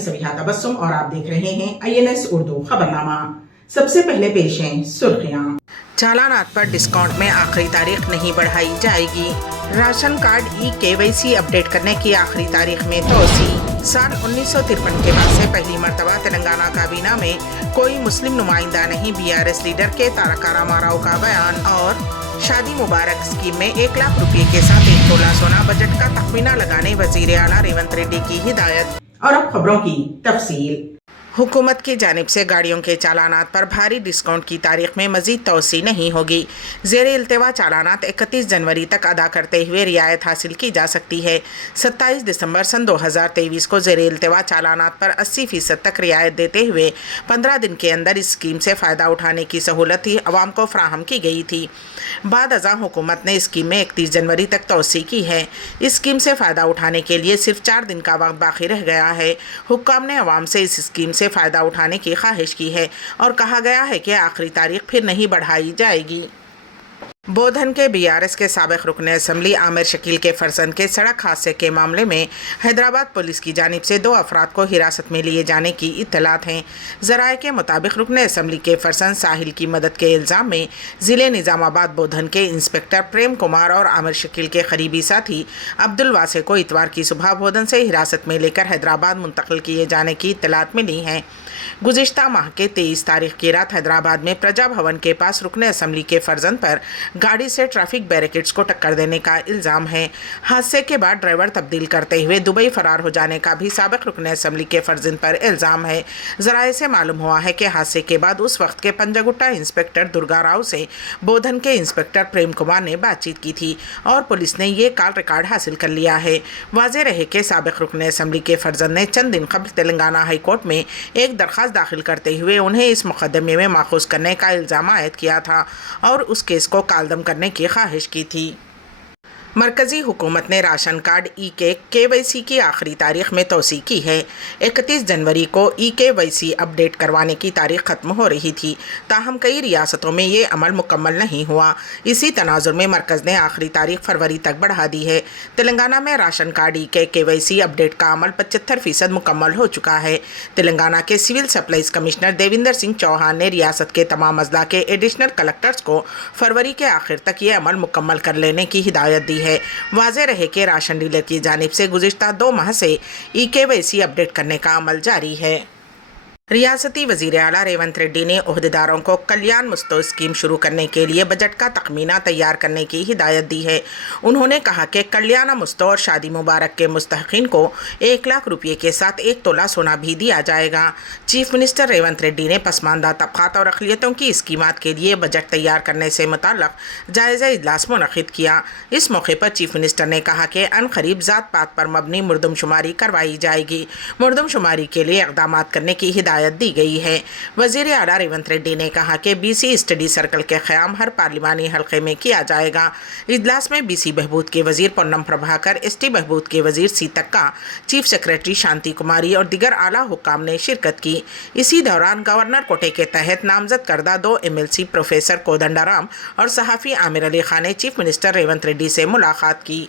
मैं सबिहा तबस्सुम और आप देख रहे हैं INS उर्दू खबरनामा। सबसे पहले पेश हैं सुर्खियां। चालानात पर डिस्काउंट में आखिरी तारीख नहीं बढ़ाई जाएगी। राशन कार्ड KYC अपडेट करने की आखिरी तारीख में तोसी। साल 1953 के बाद से पहली मर्तबा तेलंगाना काबीना में कोई मुस्लिम नुमाइंदा नहीं, BRS लीडर के तारका रामाराव का बयान। और शादी मुबारक स्कीम में 1 लाख रुपए के साथ 1 तोला सोना बजट का तखमीना लगाने वजीर आला रेवंत रेड्डी की हिदायत। और अब खबरों की तफसील। हुकूमत की जानिब से गाड़ियों के चालानात पर भारी डिस्काउंट की तारीख में मजीद तोसी नहीं होगी। ज़ेरे इल्तवा चालानात 31 जनवरी तक अदा करते हुए रियायत हासिल की जा सकती है। 27 दिसंबर सन 2023 को ज़ेरे इल्तवा चालानात पर 80% तक रियायत देते हुए 15 दिन के अंदर इस स्कीम से फ़ायदा उठाने की सहूलत ही अवाम को फ्राहम की गई थी। बाद अज़ां हुकूमत ने स्कीम में 31 जनवरी तक तोसी की है। इस स्कीम से फ़ायदा उठाने के लिए सिर्फ 4 दिन का वक्त बाकी रह गया है। हुक्काम ने अवाम से इस स्कीम से फ़ायदा उठाने की ख्वाहिश की है और कहा गया है कि आखिरी तारीख फिर नहीं बढ़ाई जाएगी। बोधन के BRS के साबिक़ रुकन असम्बली आमिर शकील के फर्जंद के सड़क हादसे के मामले में हैदराबाद पुलिस की जानिब से 2 अफराद को हिरासत में लिए जाने की इत्तलात हैं। ज़राए के मुताबिक रुकन असम्बली के फर्जंद साहिल की मदद के इल्ज़ाम में ज़िले निज़ामाबाद बोधन के इंस्पेक्टर प्रेम कुमार और आमिर शकील के करीबी साथी अब्दुल वासे को इतवार की सुबह बोधन से हिरासत में लेकर हैदराबाद मुंतकिल किए जाने की इत्तलात मिली हैं। गुज़िश्ता माह के 23 तारीख की रात हैदराबाद में प्रजा भवन के पास रुकन असम्बली के फर्जंद पर गाड़ी से ट्रैफिक बैरिकेड्स को टक्कर देने का इल्ज़ाम है। हादसे के बाद ड्राइवर तब्दील करते हुए दुबई फरार हो जाने का भी साबिक़ रुकन असम्बली के फर्जंद पर इल्ज़ाम है। ज़राए से मालूम हुआ है कि हादसे के बाद उस वक्त के पंजागुट्टा इंस्पेक्टर दुर्गा राव से बोधन के इंस्पेक्टर प्रेम कुमार ने बातचीत की थी और पुलिस ने ये कॉल रिकॉर्ड हासिल कर लिया है। वाज़ेह रहे कि साबिक़ रुकन असम्बली के फर्जंद ने चंद दिन कबल तेलंगाना हाई कोर्ट में एक दरख्वास्त दाखिल करते हुए उन्हें इस मुकदमे में माखूज़ करने का इल्ज़ाम आयद किया था और उस केस को कालदम करने की ख्वाहिश की थी। मरकज़ी हुकूमत ने राशन कार्ड KYC की आखिरी तारीख में तोसी की है। 31 जनवरी को KYC अपडेट करवाने की तारीख ख़त्म हो रही थी, ताहम कई रियासतों में ये अमल मुकम्मल नहीं हुआ। इसी तनाजुर में मरकज़ ने आखिरी तारीख फरवरी तक बढ़ा दी है। तेलंगाना में राशन कार्ड KYC अपडेट का अमल 75% मुकम्मल हो चुका है। तेलंगाना के civil supplies commissioner Devinder Singh Chauhan ने रियासत के तमाम अजला के एडिशनल कलेक्टर्स को फरवरी के आखिर तक ये अमल मुकम्मल कर लेने की हिदायत दी है। वाज़ेह रहे कि राशन डीलर की जानिब से गुज़िश्ता 2 माह से KYC अपडेट करने का अमल जारी है। रियासती वज़ीर आला रेवंत रेड्डी ने ओहदेदारों को कल्याण मुस्तो स्कीम शुरू करने के लिए बजट का तखमीना तैयार करने की हिदायत दी है। उन्होंने कहा कि कल्याण मुस्तो और शादी मुबारक के मुस्तहिकीन को 1 लाख रुपये के साथ 1 तोला सोना भी दिया जाएगा। चीफ मिनिस्टर रेवंत रेड्डी ने पसमानदा तबक़ात और अक़लियतों की स्कीमात के लिए बजट तैयार करने से मुताल्लिक़ जायज़ा इजलास मुनक़िद किया। इस मौके पर चीफ मिनिस्टर ने कहा कि अनक़रीब ज़ात पात पर मबनी मुर्दमशुमारी करवाई जाएगी। मुर्दमशुमारी के लिए इक़दाम करने की हिदायत दी गई है। वज़ीर आला रेवंत रेड्डी ने कहा कि BC स्टडी सर्कल के क़याम हर पार्लिमानी हल्के में किया जाएगा। इजलास में BC बहबूद के वज़ीर पोन्नम प्रभाकर, ST बहबूद के वज़ीर सीतक्का, चीफ सेक्रेटरी शांति कुमारी और दिगर आला हुक्काम ने शिरकत की। इसी दौरान गवर्नर कोटे के तहत नामजद करदा 2 MLC प्रोफेसर कोदंडाराम और सहाफ़ी आमिर अली खान ने चीफ मिनिस्टर रेवंत रेड्डी से मुलाकात की।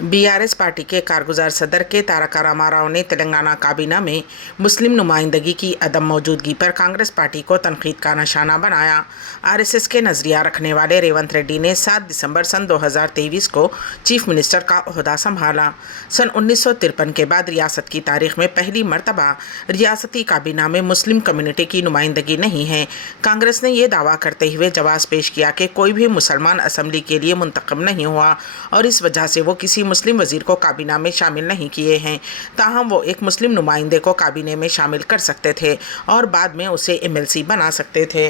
BRS पार्टी के कारगुजार सदर के तारका रामाराव ने तेलंगाना काबीना में मुस्लिम नुमाइंदगी की अदम मौजूदगी पर कांग्रेस पार्टी को तनकीद का निशाना बनाया। RSS के नज़रिया रखने वाले रेवंत रेड्डी ने 7 दिसंबर सन 2023 को चीफ मिनिस्टर का ओहदा संभाला। सन 1953 के बाद रियासत की तारीख में पहली मरतबा रियासती काबीना में मुस्लिम कम्युनिटी की नुमाइंदगी नहीं है। कांग्रेस ने यह दावा करते हुए जवाब पेश किया कि कोई भी मुसलमान असम्बली के लिए मुंतखब नहीं हुआ और इस वजह से वो किसी मुस्लिम वज़ीर को काबीना में शामिल नहीं किए हैं। ताहम वो एक मुस्लिम नुमाइंदे को काबीने में शामिल कर सकते थे और बाद में उसे MLC बना सकते थे।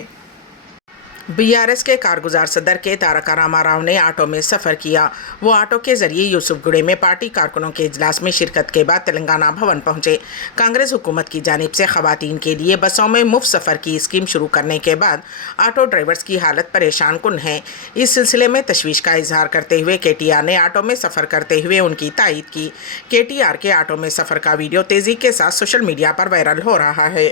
BRS के कारगुजार सदर के तारका रामाराव ने ऑटो में सफ़र किया। वो ऑटो के ज़रिए यूसुफगुड़े में पार्टी कारकुनों के इजलास में शिरकत के बाद तेलंगाना भवन पहुंचे। कांग्रेस हुकूमत की जानिब से ख़वातीन के लिए बसों में मुफ्त सफ़र की स्कीम शुरू करने के बाद ऑटो ड्राइवर्स की हालत परेशान कुन है। इस सिलसिले में तशवीश का इजहार करते हुए KTR ने ऑटो में सफ़र करते हुए उनकी तायीद की। KTR के ऑटो में सफ़र का वीडियो तेज़ी के साथ सोशल मीडिया पर वायरल हो रहा है।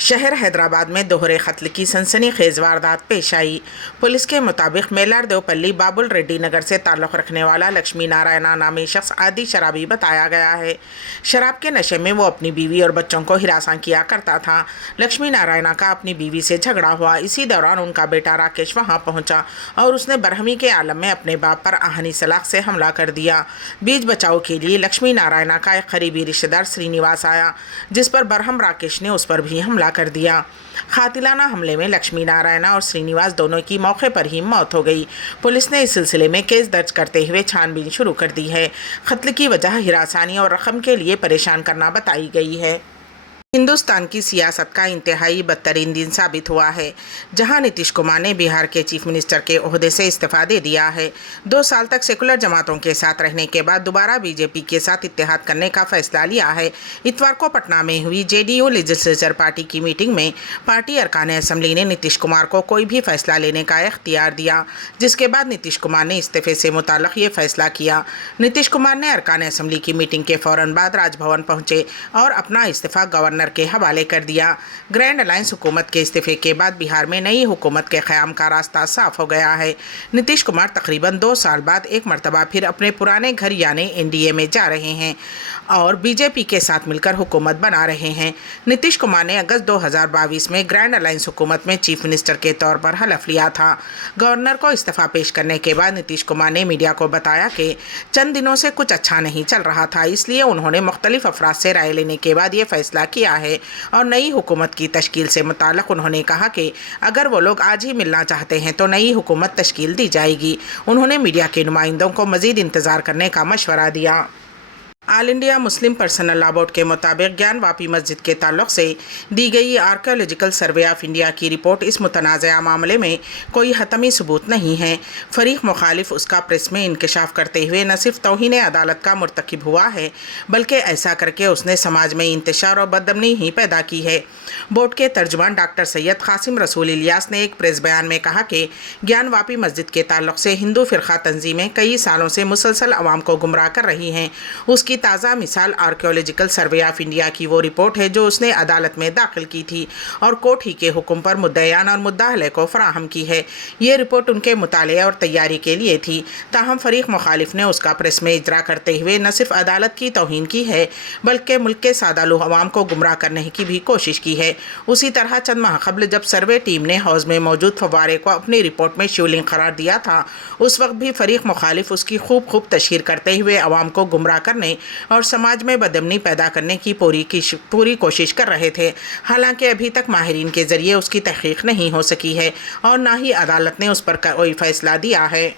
शहर हैदराबाद में दोहरे कत्ल की सनसनीखेज वारदात पेश आई। पुलिस के मुताबिक मेलारदेवपल्ली बाबुल रेड्डी नगर से ताल्लुक़ रखने वाला लक्ष्मी नारायणा नामी शख्स आदि शराबी बताया गया है। शराब के नशे में वो अपनी बीवी और बच्चों को हिरासा किया करता था। लक्ष्मी नारायणा का अपनी बीवी से झगड़ा हुआ। इसी दौरान उनका बेटा राकेश वहां पहुंचा और उसने बरहमी के आलम में अपने बाप पर आहनी सलाख से हमला कर दिया। बीच बचाव के लिए लक्ष्मी नारायणा का एक करीबी रिश्तेदार श्रीनिवास आया, जिस पर बरहम राकेश ने उस पर भी हमला कर दिया। खातिलाना हमले में लक्ष्मी नारायणा और श्रीनिवास दोनों की मौके पर ही मौत हो गई। पुलिस ने इस सिलसिले में केस दर्ज करते हुए छानबीन शुरू कर दी है। कत्ल की वजह हिरासानी और रकम के लिए परेशान करना बताई गई है। हिंदुस्तान की सियासत का इंतहाई बदतरीन दिन साबित हुआ है, जहां नीतीश कुमार ने बिहार के चीफ मिनिस्टर के ओहदे से इस्तीफा दे दिया है। 2 साल तक सेकुलर जमातों के साथ रहने के बाद दोबारा बीजेपी के साथ इत्तेहाद करने का फैसला लिया है। इतवार को पटना में हुई जेडीयू लेजिस्लेचर पार्टी की मीटिंग में पार्टी अरकान असम्बली ने नीतीश कुमार को कोई भी फैसला लेने का इख्तियार दिया, जिसके बाद नीतीश कुमार ने इस्तीफे से मुताल्लिक ये फैसला किया। नीतीश कुमार ने अरकान असम्बली की मीटिंग के फौरन बाद राजभवन पहुंचे और अपना इस्तीफा गवर्नर के हवाले कर दिया। ग्रैंड अलायंस हुकूमत के इस्तीफे के बाद बिहार में नई हुकूमत के क़याम का रास्ता साफ हो गया है। नीतीश कुमार तकरीबन 2 साल बाद एक मरतबा फिर अपने पुराने घर यानी एनडीए में जा रहे हैं और बीजेपी के साथ मिलकर हुकूमत बना रहे हैं। नीतीश कुमार ने अगस्त 2022 में ग्रैंड अलायंस हुकूमत में चीफ मिनिस्टर के तौर पर हलफ लिया था। गवर्नर को इस्तीफा पेश करने के बाद नीतीश कुमार ने मीडिया को बताया कि चंद दिनों से कुछ अच्छा नहीं चल रहा था, इसलिए उन्होंने मुख्तलिफ अफराद से राय लेने के बाद ये फैसला किया है। और नई हुकूमत की तश्कील से मुताल्लिक़ उन्होंने कहा कि अगर वो लोग आज ही मिलना चाहते हैं तो नई हुकूमत तश्कील दी जाएगी। उन्होंने मीडिया के नुमाइंदों को मज़ीद इंतज़ार करने का मशवरा दिया। All India Muslim personal law board के मुताबिक ज्ञानवापी मस्जिद के ताल्लुक से दी गई आर्कियोलॉजिकल सर्वे ऑफ इंडिया की रिपोर्ट इस मुतनाज़ा मामले में कोई हतमी सबूत नहीं है। फरीक मुखालिफ उसका प्रेस में इंकशाफ करते हुए न सिर्फ तौहीन अदालत का मुर्तकिब हुआ है, बल्कि ऐसा करके उसने समाज में इंतशार और बदअमनी ही पैदा की है। बोर्ड के तर्जुमान डॉक्टर सैयद कासिम रसूल इलियास ने एक प्रेस बयान में कहा कि ज्ञानवापी मस्जिद के ताल्लुक से हिंदू फ़िरक़ा तंजीमें कई सालों से मुसलसल अवाम को गुमराह कर रही हैं। उसकी ताज़ा मिसाल आर्कियोलॉजिकल सर्वे ऑफ इंडिया की वो रिपोर्ट है जो उसने अदालत में दाखिल की थी और कोर्ट ही के हुक्म पर मुद्दयान और मुद्दाहले को फराहम की है। ये रिपोर्ट उनके मुताले और तैयारी के लिए थी, ताहम फरीक मुखालिफ ने उसका प्रेस में इजरा करते हुए न सिर्फ अदालत की तौहीन की है, बल्कि मुल्क के सादालू अवाम को गुमराह करने की भी कोशिश की है। उसी तरह चंद माह कबल जब सर्वे टीम ने हौज़ में मौजूद फव्वारे को अपनी रिपोर्ट में शिवलिंग करार दिया था, उस वक्त भी फरीक मुखालिफ उसकी खूब तशहीर करते हुए अवाम को गुमराह करने और समाज में बदअमनी पैदा करने की पूरी कोशिश कर रहे थे। हालांकि अभी तक माहिरीन के ज़रिए उसकी तहकीक नहीं हो सकी है और ना ही अदालत ने उस पर कोई फैसला दिया है।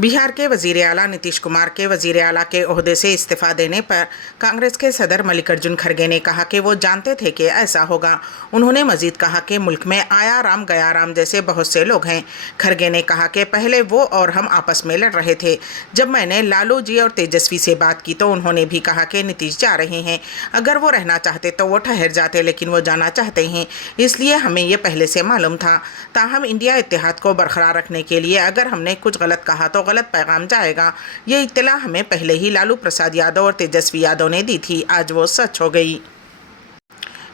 बिहार के वज़ीर आला नीतीश कुमार के वज़ीर आला के ओहदे से इस्तीफ़ा देने पर कांग्रेस के सदर मल्लिकार्जुन खड़गे ने कहा कि वो जानते थे कि ऐसा होगा। उन्होंने मज़ीद कहा कि मुल्क में आया राम गया राम जैसे बहुत से लोग हैं। खड़गे ने कहा कि पहले वो और हम आपस में लड़ रहे थे। जब मैंने लालू जी और तेजस्वी से बात की तो उन्होंने भी कहा कि नीतीश जा रहे हैं, अगर वो रहना चाहते तो वो ठहर जाते, लेकिन वो जाना चाहते हैं, इसलिए हमें ये पहले से मालूम था। ताहम इंडिया इत्तेहाद को बरकरार रखने के लिए अगर हमने कुछ गलत कहा तो गलत पैगाम जाएगा। ये इत्तला हमें पहले ही लालू प्रसाद यादव और तेजस्वी यादव ने दी थी, आज वो सच हो गई।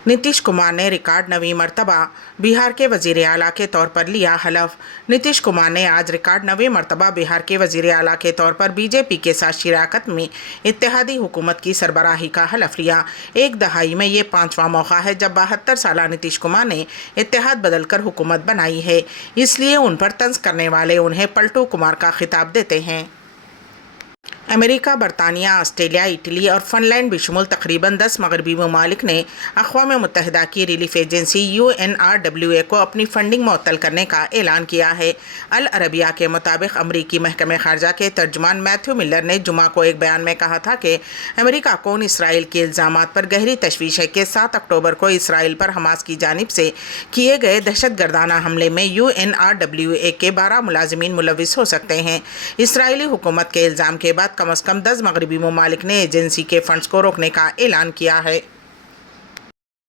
नीतीश कुमार ने रिकॉर्ड 9वीं मरतबा बिहार के वज़ीर आला के तौर पर लिया हलफ। नीतीश कुमार ने आज रिकॉर्ड 9वीं मरतबा बिहार के वज़ीर आला के तौर पर बीजेपी के साथ शिराकत में इत्तेहादी हुकूमत की सरबराही का हलफ लिया। एक दहाई में ये 5वां मौका है जब 72 साला नीतीश कुमार ने इत्तेहाद बदलकर हुकूमत बनाई है, इसलिए उन पर तंज करने वाले उन्हें पलटू कुमार का खिताब देते हैं। अमेरिका, बरतानिया, ऑस्ट्रेलिया, इटली और फ़िनलैंड बशमूल तकरीबन 10 मगरबी ममालिक ने अक़वाम मुत्तहिदा की रिलीफ एजेंसी UNRWA को अपनी फंडिंग मुअत्तल करने का ऐलान किया है। अल अरबिया के मुताबिक अमरीकी महकमे ख़ारजा के तर्जुमान मैथ्यू मिलर ने जुमा को एक बयान में कहा था कि अमेरिका को उन इसराइल के इल्ज़ामात पर गहरी तशवीश है कि 7 अक्टूबर को इसराइल पर हमास की जानिब से किए गए दहशतगर्दाना हमले में UNRWA के 12 मुलाजिमीन मुलविस हो सकते हैं। इसराइली हुकूमत के इल्ज़ाम के बाद कम अज़ कम 10 मगरबी ममालिक ने एजेंसी के फंड्स को रोकने का ऐलान किया है।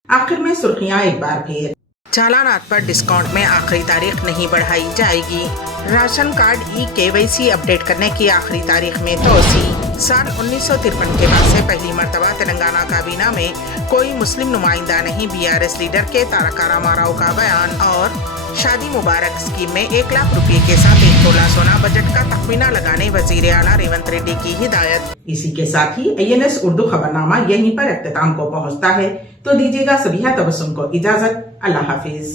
आखिर में सुर्खियां एक बार फिर। चालानात पर डिस्काउंट में आखिरी तारीख नहीं बढ़ाई जाएगी। राशन कार्ड KYC अपडेट करने की आखिरी तारीख में तोसी। साल 1953 के बाद से पहली मर्तबा तेलंगाना काबीना में कोई मुस्लिम नुमाइंदा नहीं। बीआरएस लीडर के तारका रामाराव का बयान। और शादी मुबारक स्कीम में 1 लाख रुपए के साथ एक तोला सोना बजट का तखमीना लगाने वजीर आला रेवंत रेड्डी की हिदायत। इसी के साथ ही INS उर्दू खबरनामा यहीं पर इख्तिताम को पहुंचता है। तो दीजिएगा सबिहा तबस्सुम को इजाजत। अल्लाह हाफिज।